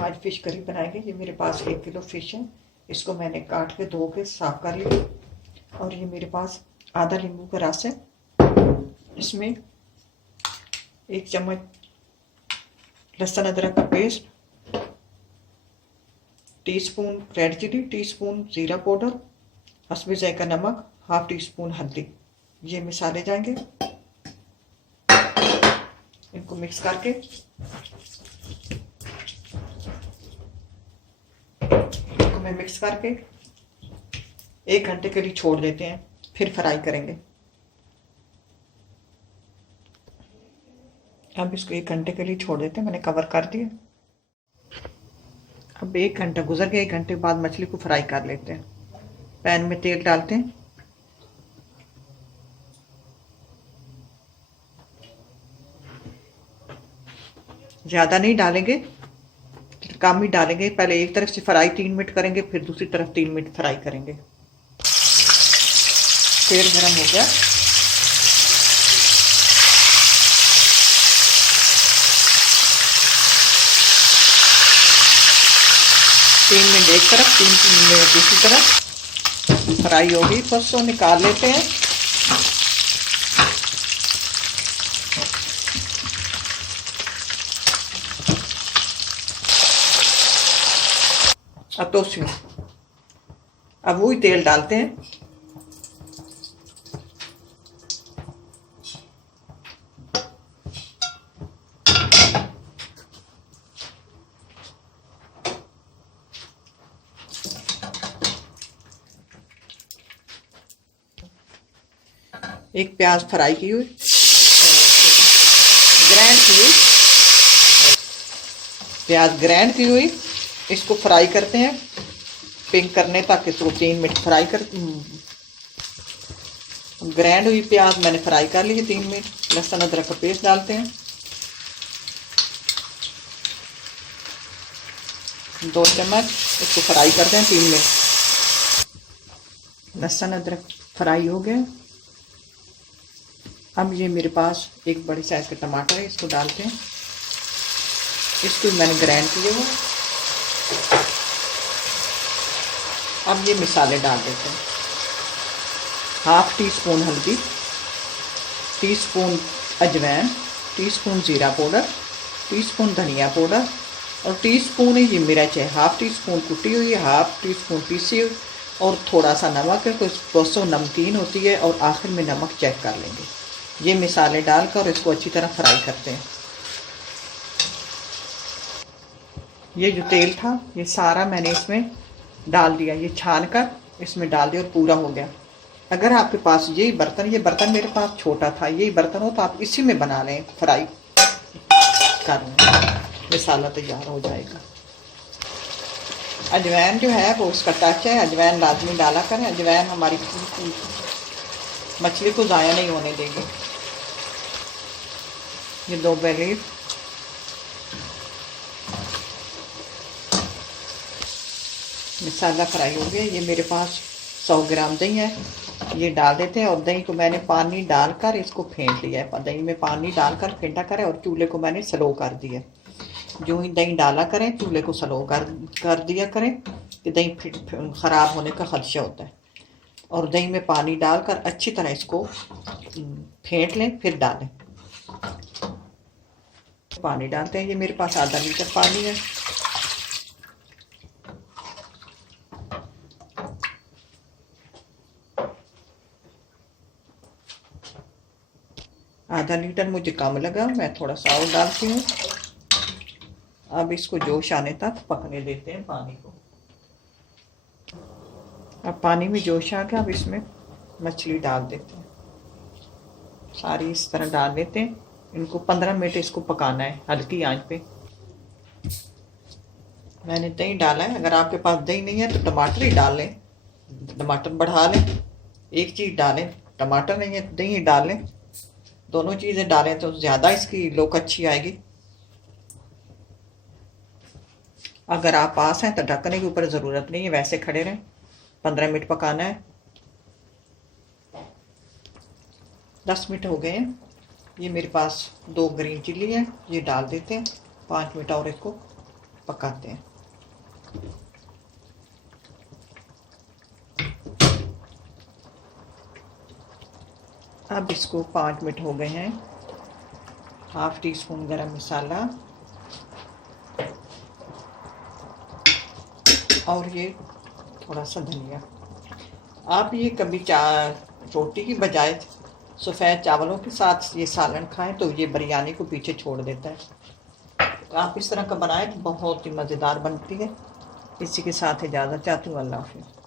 आज fish curry बनाएंगे। ये मेरे पास 1 किलो फिश है। इसको मैंने काट के धो के साफ कर लिया। और ये मेरे पास आधा नींबू का रस है। इसमें 1 चम्मच लहसुन अदरक का paste, teaspoon red chilli, teaspoon जीरा पाउडर, हस्बे जायका नमक, हाफ टी स्पून हल्दी। ये मसाले जाएंगे। इनको मिक्स करके मिक्स करके 1 घंटे के लिए छोड़ देते हैं, फिर फ्राई करेंगे। अब इसको 1 घंटे के लिए छोड़ देते हैं। मैंने कवर कर दिया। अब 1 घंटा गुजर गया। 1 घंटे बाद मछली को फ्राई कर लेते हैं। पैन में तेल डालते हैं। ज़्यादा नहीं डालेंगे, कम ही डालेंगे। पहले एक तरफ से फ्राई 3 मिनट करेंगे, फिर दूसरी तरफ 3 मिनट फ्राई करेंगे। तेल गरम हो गया। तीन मिनट एक तरफ, 3 मिनट दूसरी तरफ फ्राई होगी। तो उसको निकाल लेते हैं। अब तो अब वही तेल डालते हैं। एक प्याज फ्राई की हुई, ग्राइंड की हुई प्याज, ग्राइंड की हुई। इसको फ्राई करते हैं पिंक करने तक। इसको 3 मिनट फ्राई कर। ग्राइंड हुई प्याज मैंने फ्राई कर ली है 3 मिनट। लहसुन अदरक का पेस्ट डालते हैं, 2 चम्मच। इसको फ्राई करते हैं 3 मिनट। लहसुन अदरक फ्राई हो गया। अब ये मेरे पास एक बड़ी साइज का टमाटर है, इसको डालते हैं। इसको मैंने ग्राइंड किया हुआ। अब ये मसाले डाल देते हैं। हाफ टी स्पून हल्दी, टीस्पून अजवाइन, टीस्पून जीरा पाउडर, टीस्पून धनिया पाउडर और टीस्पून ये मिर्च है। हाफ टी स्पून कुटी हुई, हाफ टी स्पून पीसी हुई और थोड़ा सा नमक है। कुछ 200 नमकीन होती है और आखिर में नमक चेक कर लेंगे। ये मसाले डालकर इसको अच्छी तरह फ्राई करते हैं। ये जो तेल था ये सारा मैंने इसमें डाल दिया। ये छान कर इसमें डाल दिया और पूरा हो गया। अगर आपके पास ये बर्तन मेरे पास छोटा था, यही बर्तन हो तो आप इसी में बना लें, फ्राई कर लें। मसाला तैयार हो जाएगा। अजवाइन जो है वो उसका टच है। अजवाइन लाजमी डाला करें। अजवाइन हमारी मछली को ज़ाया नहीं होने देंगे। ये 2 bay leaf, मसाला फ्राई हो गया। ये मेरे पास 100 ग्राम दही है, ये डाल देते हैं। और दही को मैंने पानी डालकर इसको फेंट लिया है। दही में पानी डालकर फेंटा करें और चूल्हे को मैंने स्लो कर दिया। जो ही दही डाला करें चूल्हे को स्लो कर दिया करें कि दही ख़राब होने का खदशा होता है। और दही में पानी डालकर अच्छी तरह इसको फेंट लें, फिर डालें। पानी डालते हैं। ये मेरे पास आधा लीटर पानी है। आधा लीटर मुझे कम लगा, मैं थोड़ा सा और डालती हूँ। अब इसको जोश आने तक पकने देते हैं पानी को। अब पानी में जोश आ गया। अब इसमें मछली डाल देते हैं, सारी इस तरह डाल देते हैं। इनको 15 मिनट इसको पकाना है हल्की आंच पे। मैंने दही डाला है। अगर आपके पास दही नहीं है तो टमाटर ही डाल लें, टमाटर बढ़ा लें। एक चीज़ डालें, टमाटर नहीं है तो दही डाल लें। दोनों चीज़ें डालें तो ज़्यादा इसकी लुक अच्छी आएगी। अगर आप पास हैं तो ढकने की ऊपर ज़रूरत नहीं है, वैसे खड़े रहें। 15 मिनट पकाना है। 10 मिनट हो गए हैं। ये मेरे पास 2 ग्रीन चिली है, ये डाल देते हैं। 5 मिनट और इसको पकाते हैं। अब इसको 5 मिनट हो गए हैं। हाफ टी स्पून गरम मसाला और ये थोड़ा सा धनिया। आप ये कभी रोटी की बजाय सफ़ेद चावलों के साथ ये सालन खाएं तो ये बिरयानी को पीछे छोड़ देता है। तो आप इस तरह का बनाएं तो बहुत ही मज़ेदार बनती है। इसी के साथ इजाज़त चाहती हूँ। अल्लाह हाफ़िज़।